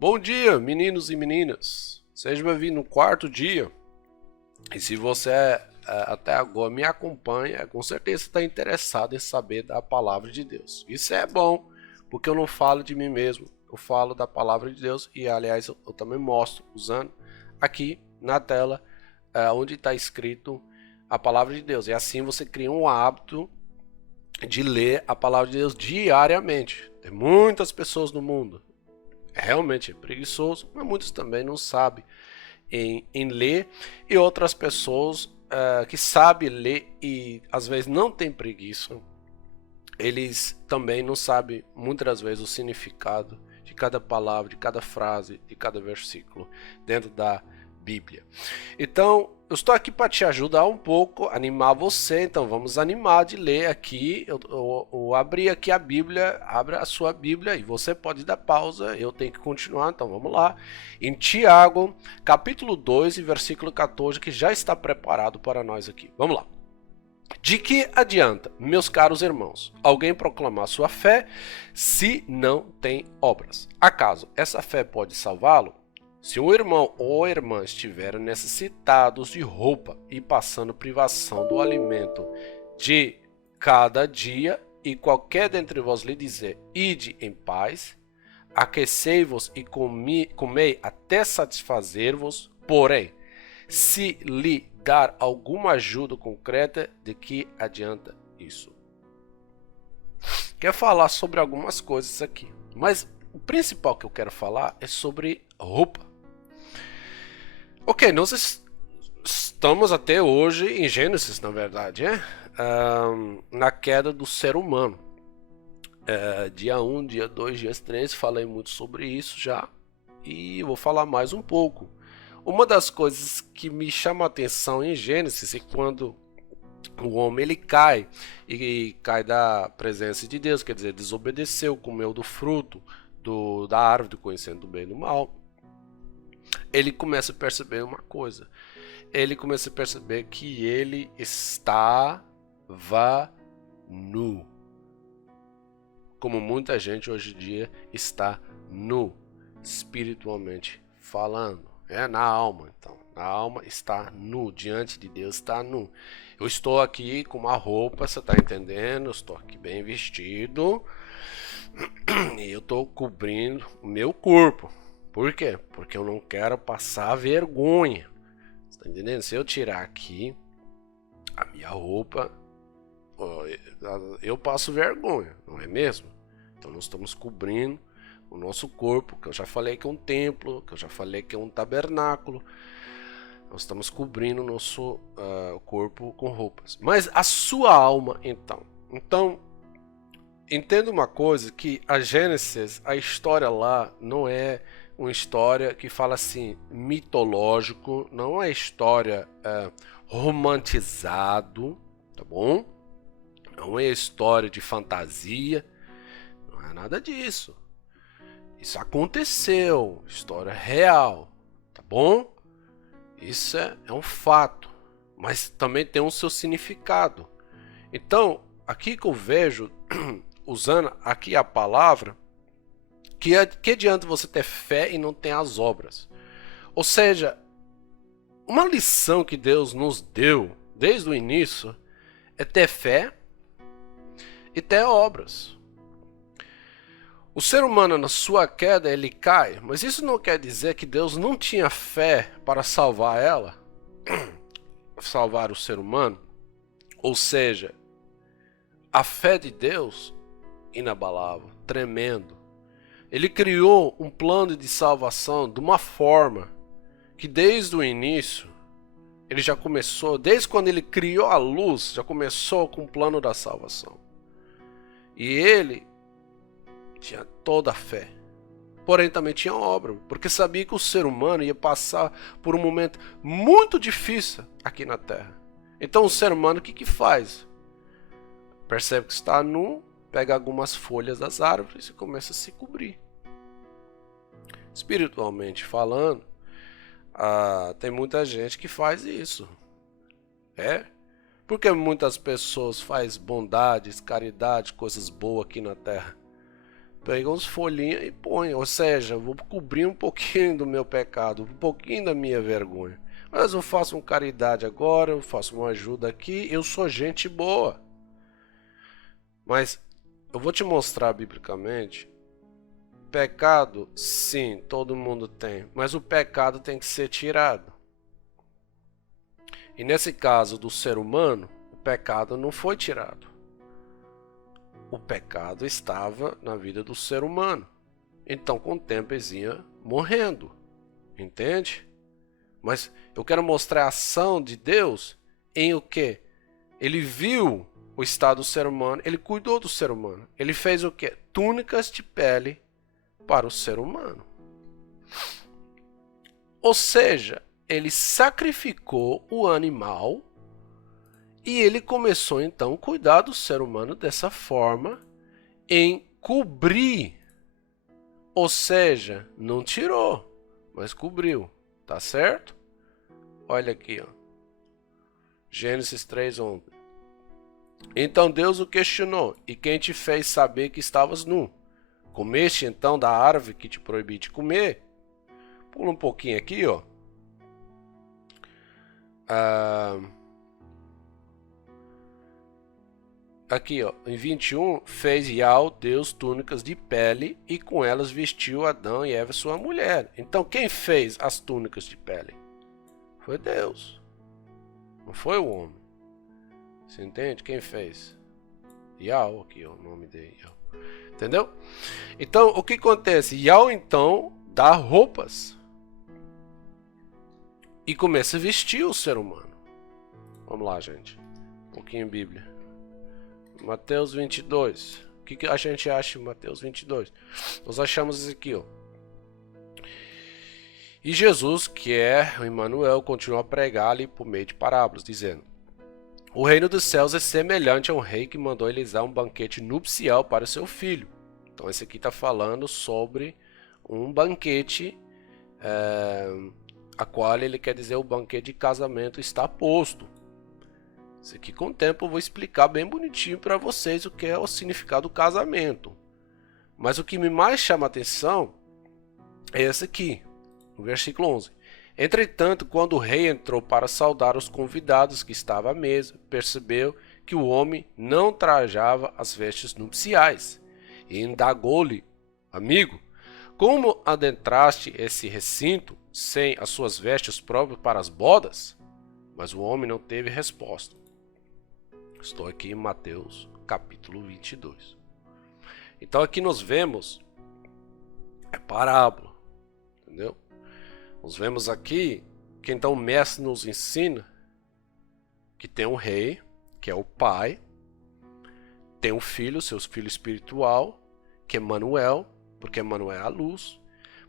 Bom dia, meninos e meninas. Seja bem-vindo no quarto dia. E se você até agora me acompanha, com certeza está interessado em saber da palavra de Deus. Isso é bom, porque eu não falo de mim mesmo, eu falo da palavra de Deus e, aliás, eu também mostro usando aqui na tela onde está escrito a palavra de Deus. E assim você cria um hábito de ler a palavra de Deus diariamente. Tem muitas pessoas no mundo. Realmente é preguiçoso, mas muitos também não sabem em ler, e outras pessoas que sabem ler e às vezes não têm preguiça, eles também não sabem muitas vezes o significado de cada palavra, de cada frase, de cada versículo dentro da Bíblia. Então, eu estou aqui para te ajudar um pouco, animar você. Então, vamos animar de ler aqui. Eu abri aqui a Bíblia, abra a sua Bíblia e você pode dar pausa, eu tenho que continuar, então vamos lá. Em Tiago, capítulo 2, versículo 14, que já está preparado para nós aqui. Vamos lá. De que adianta, meus caros irmãos, alguém proclamar sua fé se não tem obras? Acaso essa fé pode salvá-lo? Se um irmão ou irmã estiverem necessitados de roupa e passando privação do alimento de cada dia, e qualquer dentre vós lhe dizer, ide em paz, aquecei-vos e comei até satisfazer-vos, porém, se lhe dar alguma ajuda concreta, de que adianta isso? Quero falar sobre algumas coisas aqui, mas o principal que eu quero falar é sobre roupa. Ok, nós estamos até hoje em Gênesis, na verdade, na queda do ser humano. Dia 1, dia 2, dia 3, falei muito sobre isso já, e vou falar mais um pouco. Uma das coisas que me chama a atenção em Gênesis é quando o homem ele cai, e cai da presença de Deus, quer dizer, desobedeceu, comeu do fruto da árvore do conhecimento do bem e do mal. Ele começa a perceber uma coisa. Ele começa a perceber que ele estava nu. Como muita gente hoje em dia está nu, espiritualmente falando. Na alma, então. Na alma está nu, diante de Deus está nu. Eu estou aqui com uma roupa, você está entendendo? Eu estou aqui bem vestido. E eu estou cobrindo o meu corpo. Por quê? Porque eu não quero passar vergonha. Você tá entendendo? Se eu tirar aqui a minha roupa, eu passo vergonha, não é mesmo? Então nós estamos cobrindo o nosso corpo, que eu já falei que é um templo, que eu já falei que é um tabernáculo. Nós estamos cobrindo o nosso corpo com roupas. Mas a sua alma, então? Então, entenda uma coisa, que a Gênesis, a história lá, não é uma história que fala assim, mitológico, não é história romantizado, tá bom? Não é história de fantasia, não é nada disso. Isso aconteceu, história real, tá bom? Isso é um fato, mas também tem um seu significado. Então, aqui que eu vejo, usando aqui a palavra, que adianta você ter fé e não ter as obras? Ou seja, uma lição que Deus nos deu desde o início é ter fé e ter obras. O ser humano, na sua queda, ele cai, mas isso não quer dizer que Deus não tinha fé para salvar ela, salvar o ser humano. Ou seja, a fé de Deus, inabalável, tremendo. Ele criou um plano de salvação de uma forma que desde o início, ele já começou, desde quando ele criou a luz, já começou com o plano da salvação. E ele tinha toda a fé, porém também tinha obra, porque sabia que o ser humano ia passar por um momento muito difícil aqui na Terra. Então o ser humano o que faz? Percebe que está nu, pega algumas folhas das árvores e começa a se cobrir. Espiritualmente falando, tem muita gente que faz isso. Porque muitas pessoas fazem bondades, caridade, coisas boas aqui na terra. Pega uns folhinhas e põe. Ou seja, eu vou cobrir um pouquinho do meu pecado, um pouquinho da minha vergonha. Mas eu faço uma caridade agora, eu faço uma ajuda aqui, eu sou gente boa. Mas eu vou te mostrar biblicamente. Pecado, sim, todo mundo tem. Mas o pecado tem que ser tirado. E nesse caso do ser humano, o pecado não foi tirado. O pecado estava na vida do ser humano. Então, com o tempo, eles iam morrendo. Entende? Mas eu quero mostrar a ação de Deus em o quê? Ele viu o estado do ser humano, ele cuidou do ser humano. Ele fez o quê? Túnicas de pele para o ser humano. Ou seja, ele sacrificou o animal e ele começou então a cuidar do ser humano dessa forma, em cobrir. Ou seja, não tirou, mas cobriu. Tá certo? Olha aqui, ó. Gênesis 3:11. Então Deus o questionou: e quem te fez saber que estavas nu? Comeste então da árvore que te proibi de comer? Pula um pouquinho aqui, ó. Aqui, ó, em 21, fez Yahweh Deus túnicas de pele e com elas vestiu Adão e Eva sua mulher. Então quem fez as túnicas de pele? Foi Deus. Não foi o homem. Você entende? Quem fez? Yahweh, aqui ó, o nome dele. Entendeu? Então o que acontece? Yahweh então dá roupas e começa a vestir o ser humano. Vamos lá, gente. Um pouquinho em Bíblia. Mateus 22. O que a gente acha em Mateus 22? Nós achamos isso aqui, ó. E Jesus, que é o Emmanuel, continua a pregar ali por meio de parábolas, dizendo: o reino dos céus é semelhante a um rei que mandou realizar um banquete nupcial para seu filho. Então esse aqui está falando sobre um banquete, a qual ele quer dizer o banquete de casamento está posto. Isso aqui com o tempo eu vou explicar bem bonitinho para vocês o que é o significado do casamento. Mas o que me mais chama a atenção é esse aqui, no versículo 11. Entretanto, quando o rei entrou para saudar os convidados que estavam à mesa, percebeu que o homem não trajava as vestes nupciais. E indagou-lhe: amigo, como adentraste esse recinto sem as suas vestes próprias para as bodas? Mas o homem não teve resposta. Estou aqui em Mateus capítulo 22. Então aqui nós vemos parábola, entendeu? Nós vemos aqui que então o mestre nos ensina que tem um rei, que é o pai, tem um filho, seu filho espiritual, que é Emmanuel, porque Emmanuel é a luz,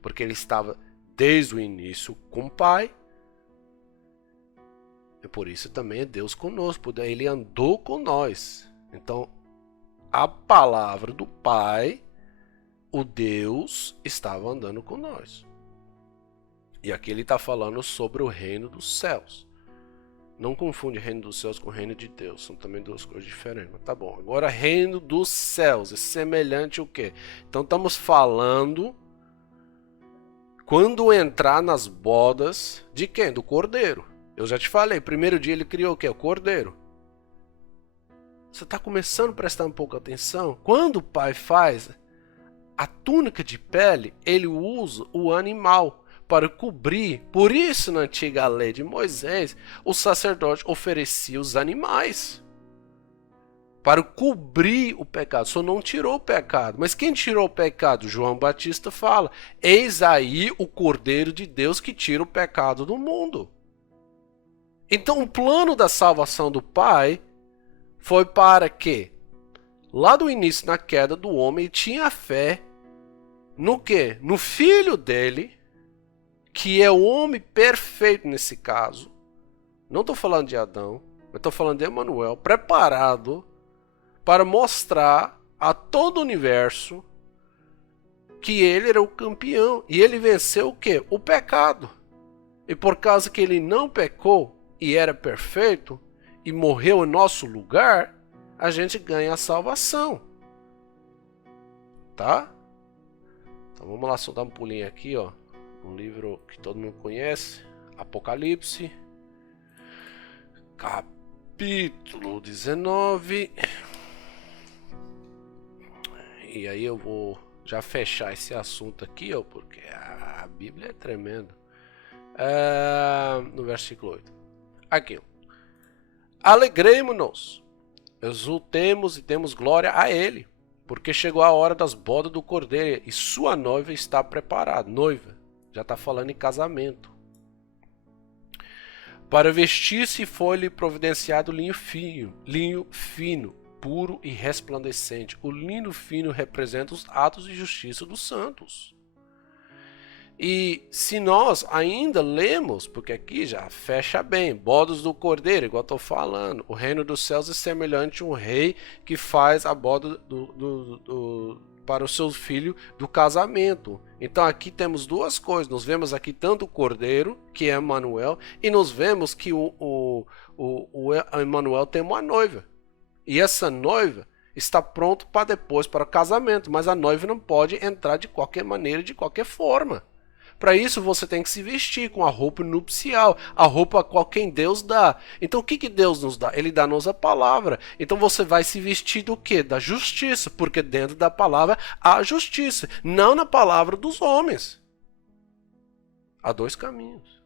porque ele estava desde o início com o pai. E por isso também é Deus conosco, ele andou com nós. Então, a palavra do Pai, o Deus, estava andando com nós. E aqui ele está falando sobre o reino dos céus. Não confunde reino dos céus com o reino de Deus, são também duas coisas diferentes. Mas tá bom, agora reino dos céus, é semelhante ao quê? Então estamos falando quando entrar nas bodas de quem? Do Cordeiro. Eu já te falei, primeiro dia ele criou o quê? O cordeiro. Você está começando a prestar um pouco atenção? Quando o pai faz a túnica de pele, ele usa o animal para cobrir. Por isso, na antiga lei de Moisés, o sacerdote oferecia os animais para cobrir o pecado. Só não tirou o pecado. Mas quem tirou o pecado? João Batista fala: eis aí o Cordeiro de Deus que tira o pecado do mundo. Então o plano da salvação do Pai foi para que, lá do início, na queda do homem, ele tinha fé no quê? No filho dele, que é o homem perfeito nesse caso. Não estou falando de Adão, mas estou falando de Emmanuel, preparado para mostrar a todo o universo que ele era o campeão. E ele venceu o quê? O pecado. E por causa que ele não pecou e era perfeito, e morreu em nosso lugar, a gente ganha a salvação. Tá? Então vamos lá só dar um pulinho aqui, ó. Um livro que todo mundo conhece, Apocalipse, capítulo 19. E aí eu vou já fechar esse assunto aqui, ó, porque a Bíblia é tremenda. No versículo 8. Aqui, ó. Alegremos-nos, exultemos e demos glória a Ele, porque chegou a hora das bodas do Cordeiro e sua noiva está preparada. Noiva, já está falando em casamento. Para vestir-se foi-lhe providenciado linho fino, puro e resplandecente. O linho fino representa os atos de justiça dos santos. E se nós ainda lemos, porque aqui já fecha bem, bodas do Cordeiro, igual estou falando, o reino dos céus é semelhante a um rei que faz a boda para o seu filho do casamento. Então aqui temos duas coisas, nós vemos aqui tanto o Cordeiro, que é Emanuel, e nós vemos que o Emanuel tem uma noiva. E essa noiva está pronta para o casamento, mas a noiva não pode entrar de qualquer maneira, de qualquer forma. Para isso você tem que se vestir com a roupa nupcial, a roupa a qual quem Deus dá. Então o que Deus nos dá? Ele dá-nos a palavra. Então você vai se vestir do quê? Da justiça, porque dentro da palavra há justiça, não na palavra dos homens. Há dois caminhos.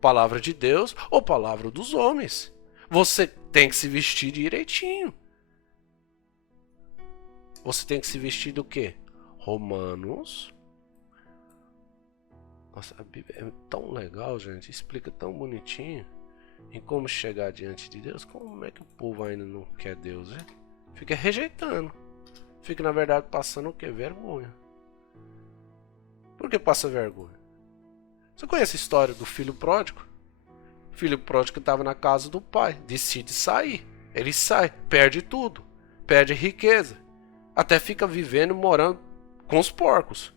Palavra de Deus ou palavra dos homens. Você tem que se vestir direitinho. Você tem que se vestir do quê? Romanos. Nossa, a Bíblia é tão legal, gente. Explica tão bonitinho em como chegar diante de Deus. Como é que o povo ainda não quer Deus, hein? Fica rejeitando. Fica, na verdade, passando o quê? Vergonha. Por que passa vergonha? Você conhece a história do filho pródigo? O filho pródigo estava na casa do pai. Decide sair. Ele sai, perde tudo. Perde riqueza. Até fica vivendo, morando com os porcos.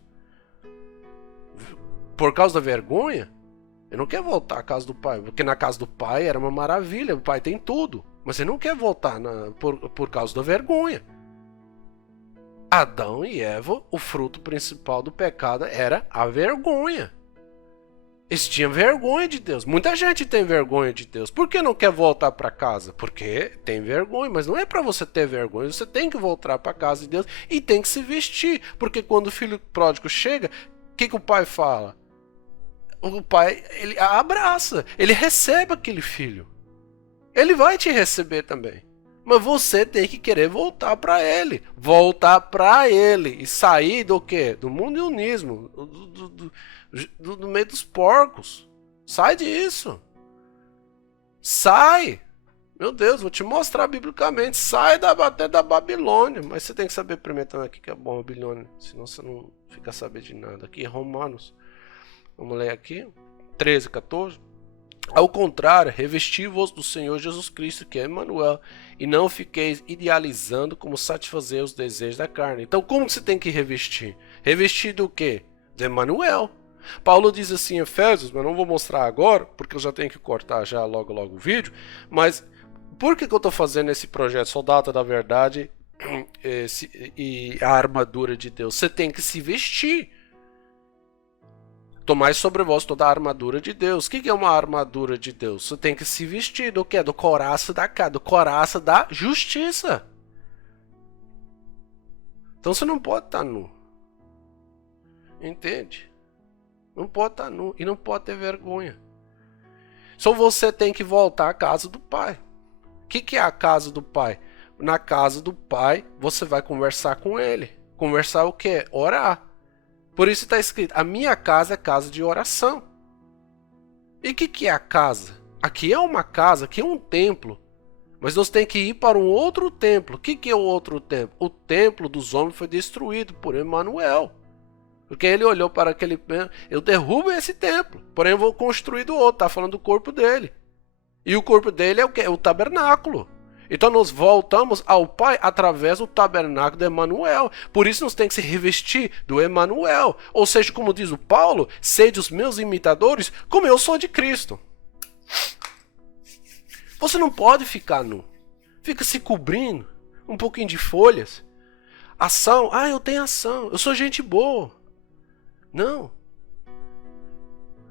Por causa da vergonha, ele não quer voltar à casa do pai, porque na casa do pai era uma maravilha, o pai tem tudo, mas ele não quer voltar por causa da vergonha. Adão e Eva, o fruto principal do pecado era a vergonha. Eles tinham vergonha de Deus. Muita gente tem vergonha de Deus. Por que não quer voltar para casa? Porque tem vergonha, mas não é para você ter vergonha. Você tem que voltar para casa de Deus e tem que se vestir, porque quando o filho pródigo chega, o que o pai fala? O pai, ele abraça, ele recebe aquele filho. Ele vai te receber também. Mas você tem que querer voltar para ele. Voltar para ele. E sair do quê? Do mundianismo. Do meio dos porcos. Sai disso. Sai. Meu Deus, vou te mostrar biblicamente. Sai até da Babilônia. Mas você tem que saber primeiro também o que é bom Babilônia. Senão você não fica sabendo de nada. Aqui, Romanos. Vamos ler aqui. 13, 14. Ao contrário, revesti-vos do Senhor Jesus Cristo, que é Emanuel, e não fiqueis idealizando como satisfazer os desejos da carne. Então, como você tem que revestir? Revestir do quê? De Emanuel. Paulo diz assim em Efésios, mas não vou mostrar agora, porque eu já tenho que cortar já logo o vídeo, mas por que eu estou fazendo esse projeto Soldado da Verdade e a armadura de Deus? Você tem que se vestir. Tomai sobre vós toda a armadura de Deus. O que é uma armadura de Deus? Você tem que se vestir do quê? Do couraça da justiça. Então você não pode estar nu. Entende? Não pode estar nu e não pode ter vergonha. Só você tem que voltar à casa do pai. O que é a casa do pai? Na casa do pai você vai conversar com ele. Conversar o quê? Orar. Por isso está escrito, a minha casa é casa de oração. E o que é a casa? Aqui é uma casa, aqui é um templo. Mas nós temos que ir para um outro templo. O que é o outro templo? O templo dos homens foi destruído por Emanuel. Porque ele olhou para aquele... Eu derrubo esse templo, porém eu vou construir do outro. Está falando do corpo dele. E o corpo dele é o quê? É o tabernáculo. Então nós voltamos ao Pai através do tabernáculo de Emanuel. Por isso nós temos que se revestir do Emanuel. Ou seja, como diz o Paulo, sede os meus imitadores, como eu sou de Cristo. Você não pode ficar nu. Fica se cobrindo um pouquinho de folhas. Ação. Ah, eu tenho ação. Eu sou gente boa. Não.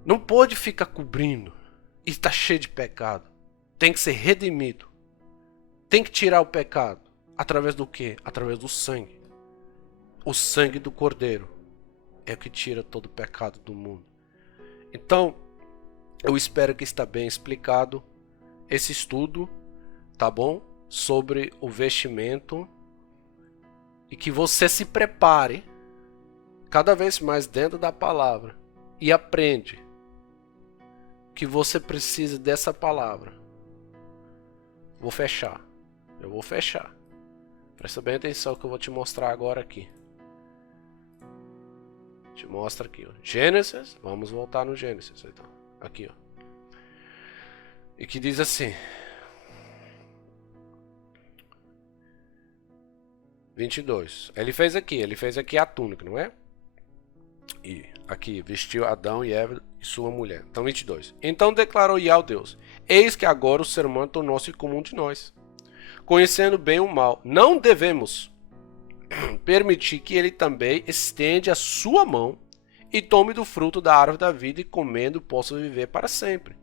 Não pode ficar cobrindo. E está cheio de pecado. Tem que ser redimido. Tem que tirar o pecado. Através do quê? Através do sangue. O sangue do Cordeiro é o que tira todo o pecado do mundo. Então, eu espero que está bem explicado esse estudo, tá bom? Sobre o vestimento. E que você se prepare cada vez mais dentro da palavra. E aprende que você precisa dessa palavra. Vou fechar. Eu vou fechar. Presta bem atenção que eu vou te mostrar agora aqui. Te mostra aqui, ó. Gênesis. Vamos voltar no Gênesis, então. Aqui, ó. E que diz assim. 22. Ele fez aqui a túnica, não é? E aqui vestiu Adão e Eva e sua mulher. Então 22. Então declarou Yahvé Deus: eis que agora o ser humano tornou-se comum de nós, conhecendo bem o mal. Não devemos permitir que ele também estende a sua mão e tome do fruto da árvore da vida e comendo possa viver para sempre.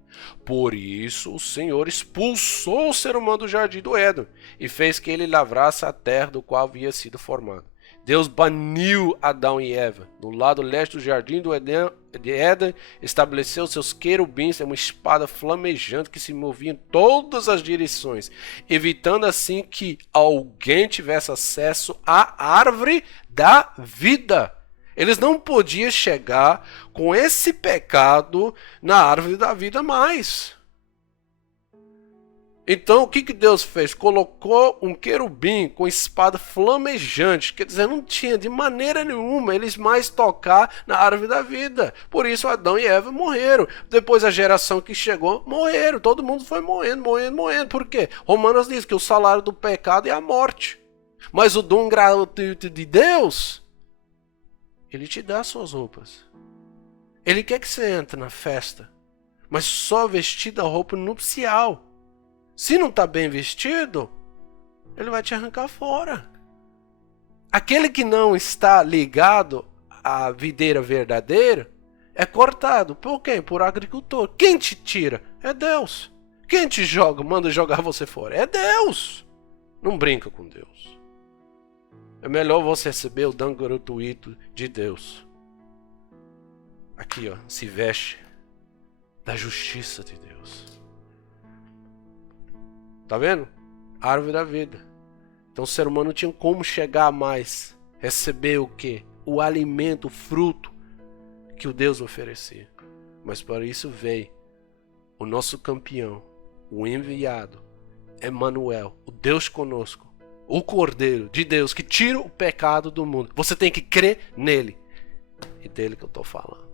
Por isso o Senhor expulsou o ser humano do jardim do Éden e fez que ele lavrasse a terra do qual havia sido formado. Deus baniu Adão e Eva. Do lado leste do jardim de Éden, estabeleceu seus querubins, uma espada flamejante que se movia em todas as direções, evitando assim que alguém tivesse acesso à árvore da vida. Eles não podiam chegar com esse pecado na árvore da vida mais. Então o que Deus fez? Colocou um querubim com espada flamejante. Quer dizer, não tinha de maneira nenhuma eles mais tocar na árvore da vida. Por isso Adão e Eva morreram. Depois a geração que chegou, morreram. Todo mundo foi morrendo. Por quê? Romanos diz que o salário do pecado é a morte. Mas o dom gratuito de Deus, Ele te dá as suas roupas. Ele quer que você entre na festa, mas só vestido a roupa nupcial. Se não está bem vestido, ele vai te arrancar fora. Aquele que não está ligado à videira verdadeira é cortado. Por quem? Por agricultor. Quem te tira? É Deus. Quem te joga, manda jogar você fora? É Deus. Não brinca com Deus. É melhor você receber o dom gratuito de Deus. Aqui, ó, se veste da justiça de Deus. Tá vendo? Árvore da vida. Então o ser humano não tinha como chegar a mais. Receber o quê? O alimento, o fruto que o Deus oferecia. Mas para isso veio o nosso campeão, o enviado, Emmanuel, o Deus conosco, o Cordeiro de Deus que tira o pecado do mundo. Você tem que crer nele. E dele que eu estou falando.